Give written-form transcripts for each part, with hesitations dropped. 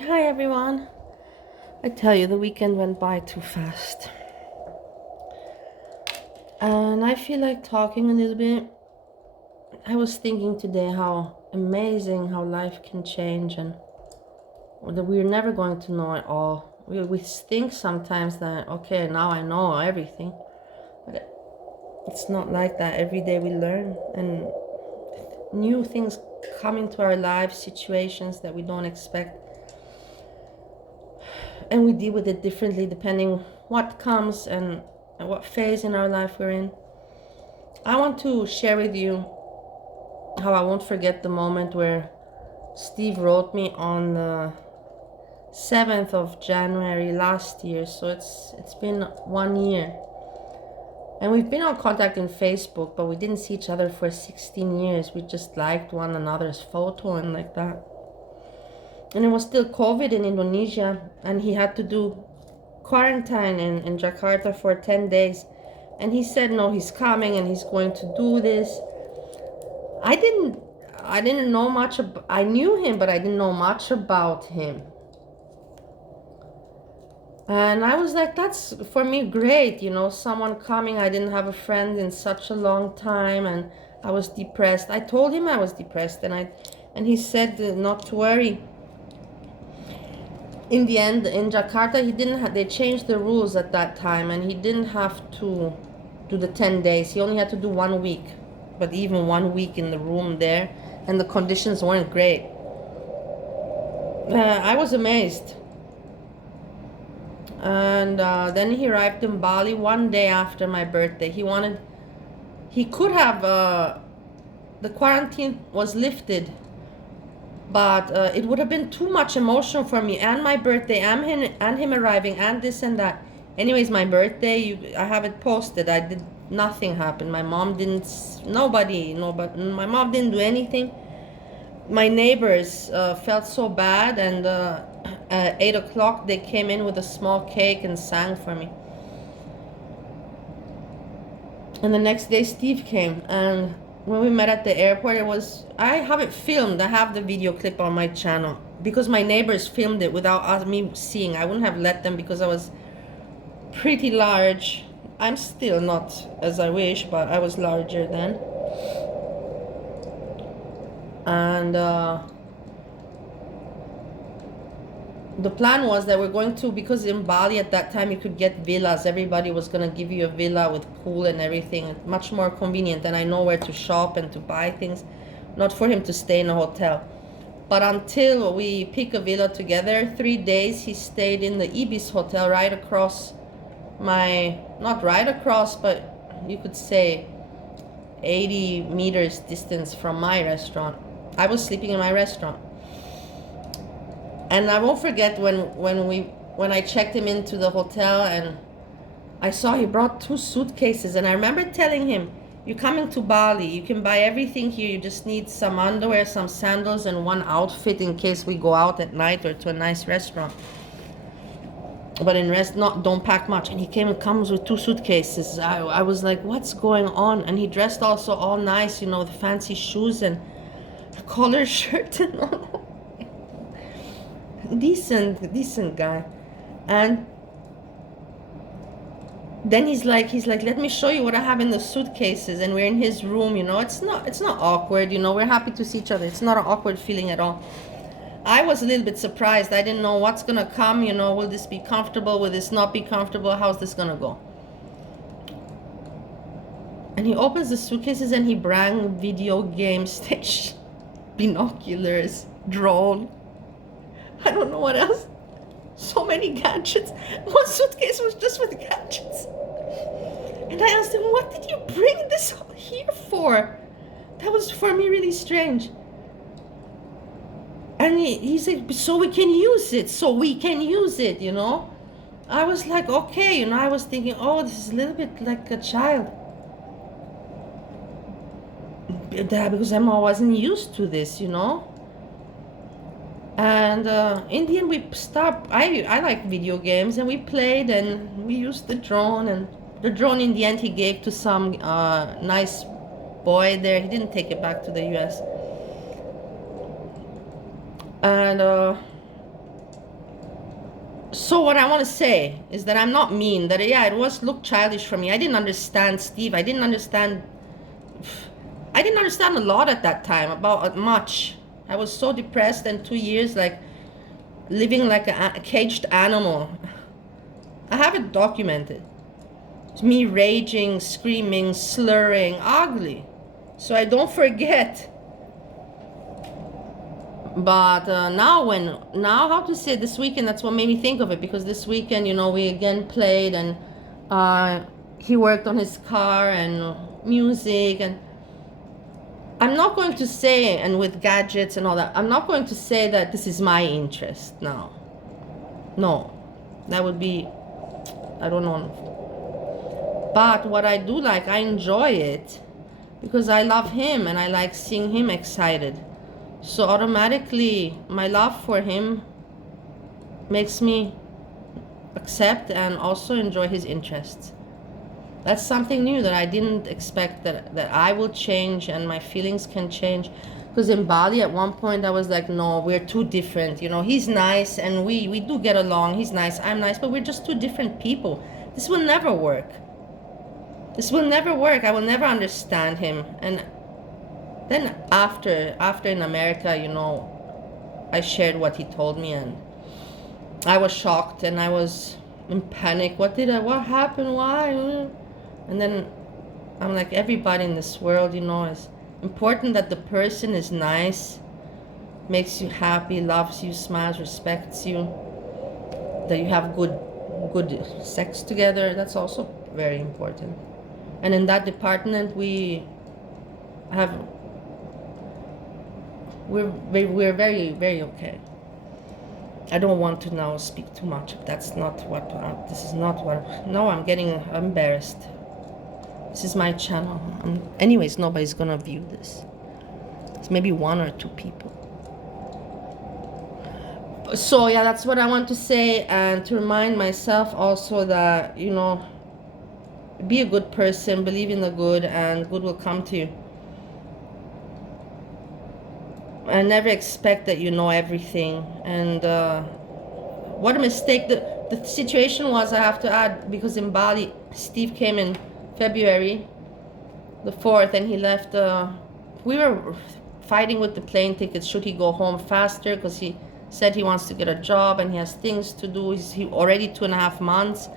Hi everyone. I tell you, the weekend went by too fast. And I feel like talking a little bit. I was thinking today how amazing how life can change and that we're never going to know it all. We think sometimes that, okay, now I know everything. But it's not like that. Every day we learn and new things come into our lives, situations that we don't expect. And we deal with it differently depending what comes and what phase in our life we're in. I want to share with you how I won't forget the moment where Steve wrote me on the 7th of January last year. So it's been 1 year. And we've been on contact in Facebook, but we didn't see each other for 16 years. We just liked one another's photo and like that. And it was still COVID in Indonesia, and he had to do quarantine in Jakarta for 10 days. And he said, no, he's coming and he's going to do this. I didn't know much about, I knew him, but I didn't know much about him. And I was like, that's for me great, someone coming. I didn't have a friend in such a long time, and I was depressed. I told him I was depressed, and he said not to worry. In the end, in Jakarta, they changed the rules at that time, and he didn't have to do the 10 days. He only had to do 1 week. But even 1 week in the room there, and the conditions weren't great. I was amazed. And then he arrived in Bali 1 day after my birthday. He could have, the quarantine was lifted, but it would have been too much emotion for me, and my birthday, and him arriving, and this and that. Anyways, my birthday, I have it posted. Nothing happened. My mom didn't, nobody, my mom didn't do anything. My neighbors felt so bad, and at 8 o'clock they came in with a small cake and sang for me. And the next day Steve came, and when we met at the airport, I have it filmed. I have the video clip on my channel because my neighbors filmed it without me seeing. I wouldn't have let them because I was pretty large. I'm still not as I wish, but I was larger then. And the plan was that we're going to, because in Bali at that time you could get villas. Everybody was going to give you a villa with pool and everything. Much more convenient, and I know where to shop and to buy things. Not for him to stay in a hotel. But until we pick a villa together, 3 days he stayed in the Ibis hotel right across not right across, but you could say 80 meters distance from my restaurant. I was sleeping in my restaurant. And I won't forget when I checked him into the hotel, and I saw he brought 2 suitcases, and I remember telling him, you're coming to Bali, you can buy everything here, you just need some underwear, some sandals, and one outfit in case we go out at night or to a nice restaurant. But don't pack much. And he comes with 2 suitcases. I was like, what's going on? And he dressed also all nice, the fancy shoes and a collar shirt and all. Decent guy. And then he's like, let me show you what I have in the suitcases. And we're in his room, it's not awkward, we're happy to see each other. It's not an awkward feeling at all. I was a little bit surprised. I didn't know what's gonna come, will this be comfortable, will this not be comfortable, how's this gonna go? And he opens the suitcases and he brought video game station, binoculars, drone, I don't know what else. So many gadgets. One suitcase was just with gadgets. And I asked him, what did you bring this here for? That was for me really strange. And he said, so we can use it. I was like, okay, I was thinking, oh, this is a little bit like a child. Because I wasn't used to this, And in the end we stopped. I like video games, and we played, and we used the drone. And the drone in the end he gave to some nice boy there. He didn't take it back to the US. And So what I want to say is that I'm not mean, that yeah, it was looked childish for me. I didn't understand Steve. I didn't understand a lot at that time, about much. I was so depressed, and 2 years like living like a caged animal. I have it documented. It's me raging, screaming, slurring, ugly. So I don't forget. But now how to say, this weekend, that's what made me think of it, because this weekend, we again played, and he worked on his car and music, and I'm not going to say, and with gadgets and all that, I'm not going to say that this is my interest now. No, that would be, I don't know. But what I do like, I enjoy it because I love him and I like seeing him excited. So automatically my love for him makes me accept and also enjoy his interests. That's something new that I didn't expect, that I will change and my feelings can change. Because in Bali at one point I was like, no, we're too different. He's nice and we do get along. He's nice, I'm nice, but we're just two different people. This will never work. This will never work. I will never understand him. And then after in America, I shared what he told me, and I was shocked and I was in panic. What happened? Why? And then I'm like, everybody in this world, is important that the person is nice, makes you happy, loves you, smiles, respects you, that you have good sex together. That's also very important. And in that department, we're very, very okay. I don't want to now speak too much. That's not what, this is not what, no, I'm getting embarrassed. This is my channel. Anyways, nobody's gonna view this. It's maybe one or two people. So yeah, that's what I want to say, and to remind myself also that, be a good person, believe in the good, and good will come to you. And never expect that you know everything. And what a mistake. The situation was, I have to add, because in Bali, Steve came in February the 4th, and he left. We were fighting with the plane tickets. Should he go home faster? Because he said he wants to get a job and he has things to do. He already 2.5 months.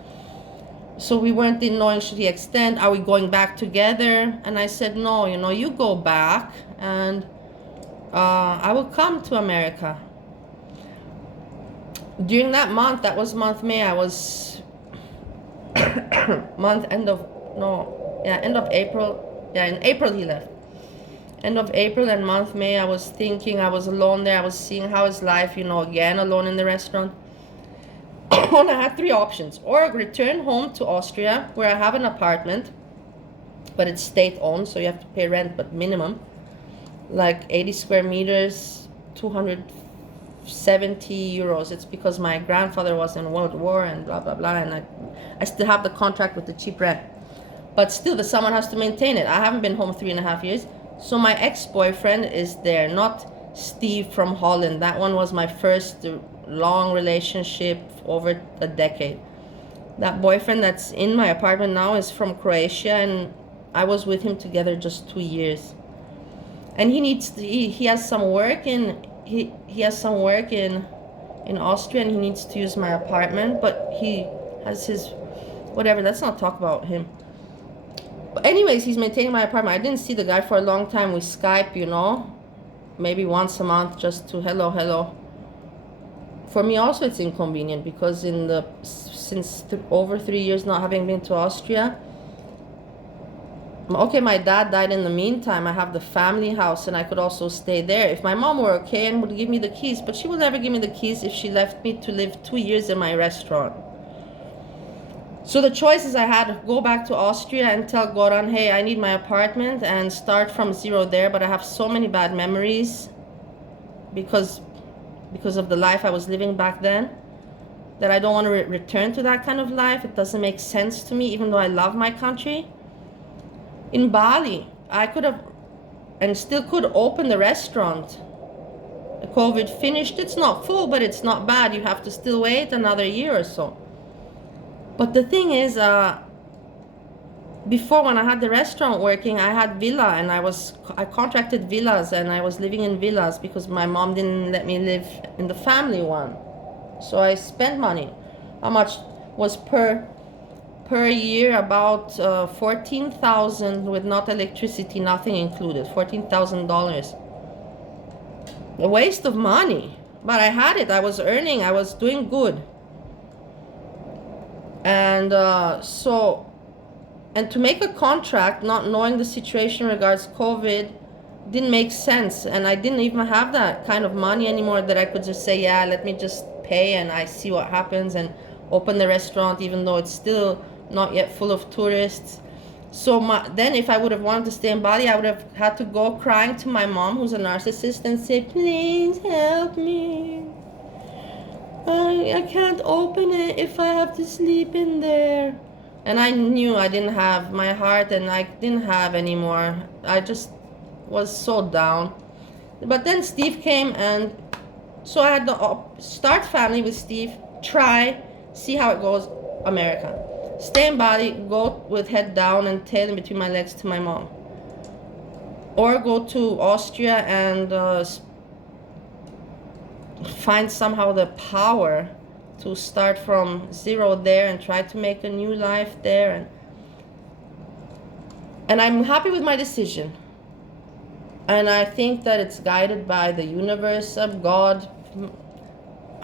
So we weren't knowing, should he extend? Are we going back together? And I said, no, you go back, and I will come to America. During that month, that was month May, I was end of April. Yeah, in April he left. End of April and month May, I was thinking, I was alone there. I was seeing how is life, again alone in the restaurant. And I had 3 options: or return home to Austria, where I have an apartment, but it's state owned, so you have to pay rent, but minimum, like 80 square meters, 270 euros. It's because my grandfather was in World War and blah blah blah, and I still have the contract with the cheap rent, but still someone has to maintain it. I haven't been home 3.5 years. So my ex-boyfriend is there, not Steve from Holland. That one was my first long relationship over a decade. That boyfriend that's in my apartment now is from Croatia, and I was with him together just 2 years. And he has some work in Austria, and he needs to use my apartment, but he has his whatever. Let's not talk about him. But anyways, he's maintaining my apartment. I didn't see the guy for a long time. We Skype, maybe once a month, just to hello. For me also it's inconvenient, because since over 3 years not having been to Austria, okay, my dad died in the meantime. I have the family house and I could also stay there if my mom were okay and would give me the keys, but she would never give me the keys if she left me to live 2 years in my restaurant. So the choices I had: go back to Austria and tell Goran, hey, I need my apartment, and start from zero there, but I have so many bad memories because of the life I was living back then, that I don't want to return to that kind of life. It doesn't make sense to me, even though I love my country. In Bali, I could have, and still could, open the restaurant COVID finished. It's not full, but it's not bad. You have to still wait another year or so. But the thing is, before, when I had the restaurant working, I had villa, and I contracted villas, and I was living in villas because my mom didn't let me live in the family one. So I spent money. How much was per year? About 14,000 with not electricity, nothing included. $14,000. A waste of money, but I had it. I was earning. I was doing good, and and to make a contract, not knowing the situation regards COVID, didn't make sense. And I didn't even have that kind of money anymore that I could just say, yeah, let me just pay and I see what happens and open the restaurant, even though it's still not yet full of tourists. So then if I would have wanted to stay in Bali, I would have had to go crying to my mom, who's a narcissist, and say, please help me. I can't open it if I have to sleep in there. And I knew I didn't have my heart, and I didn't have anymore. I just was so down. But then Steve came, and so I had to start family with Steve, try, see how it goes, America. Stay in Bali, go with head down and tail in between my legs to my mom. Or go to Austria and find somehow the power to start from zero there and try to make a new life there. And I'm happy with my decision. And I think that it's guided by the universe, of God.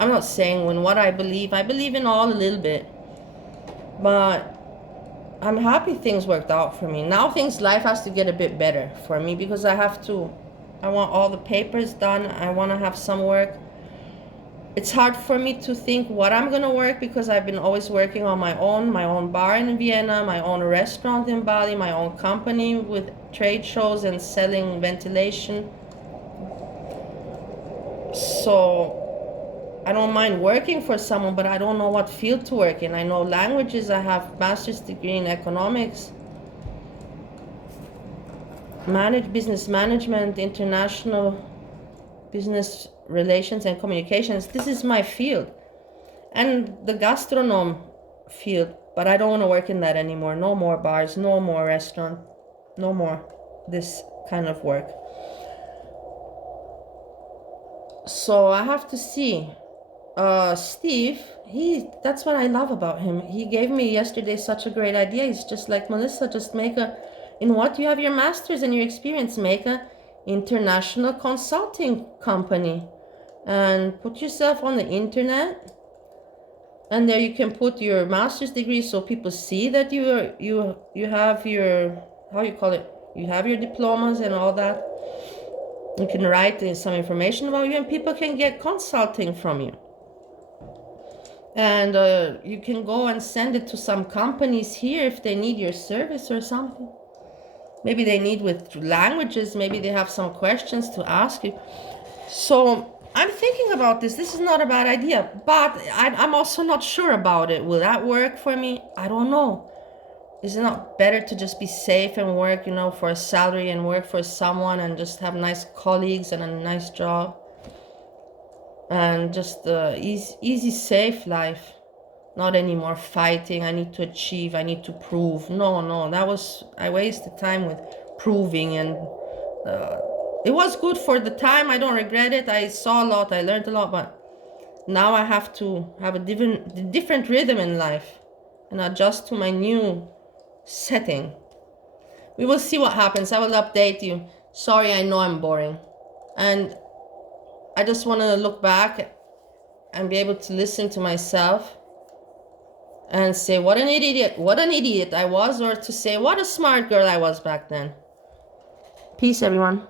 I'm not saying what I believe in all a little bit. But I'm happy things worked out for me. Now life has to get a bit better for me because I want all the papers done. I want to have some work. It's hard for me to think what I'm going to work because I've been always working on my own bar in Vienna, my own restaurant in Bali, my own company with trade shows and selling ventilation. So I don't mind working for someone, but I don't know what field to work in. I know languages. I have master's degree in economics, business management, international business relations and communications. This is my field, and the gastronom field, but I don't want to work in that anymore. No more bars, no more restaurant, no more this kind of work. So I have to see. Steve, that's what I love about him. He gave me yesterday such a great idea. He's just like, Melissa, just in what you have your master's and your experience, make a international consulting company and put yourself on the internet, and there you can put your master's degree so people see that you have your, how you call it, you have your diplomas and all that. You can write some information about you and people can get consulting from you. And you can go and send it to some companies here if they need your service or something. Maybe they need with languages. Maybe they have some questions to ask you. So I'm thinking about this. This is not a bad idea, but I'm also not sure about it. Will that work for me? I don't know. Is it not better to just be safe and work, for a salary and work for someone and just have nice colleagues and a nice job? And just easy, safe life. Not anymore fighting. I need to achieve. I need to prove. No. I wasted time with proving, and it was good for the time. I don't regret it. I saw a lot. I learned a lot, but now I have to have a different rhythm in life and adjust to my new setting. We will see what happens. I will update you. Sorry, I know I'm boring. And I just want to look back and be able to listen to myself and say, what an idiot I was, or to say, what a smart girl I was back then. Peace, everyone.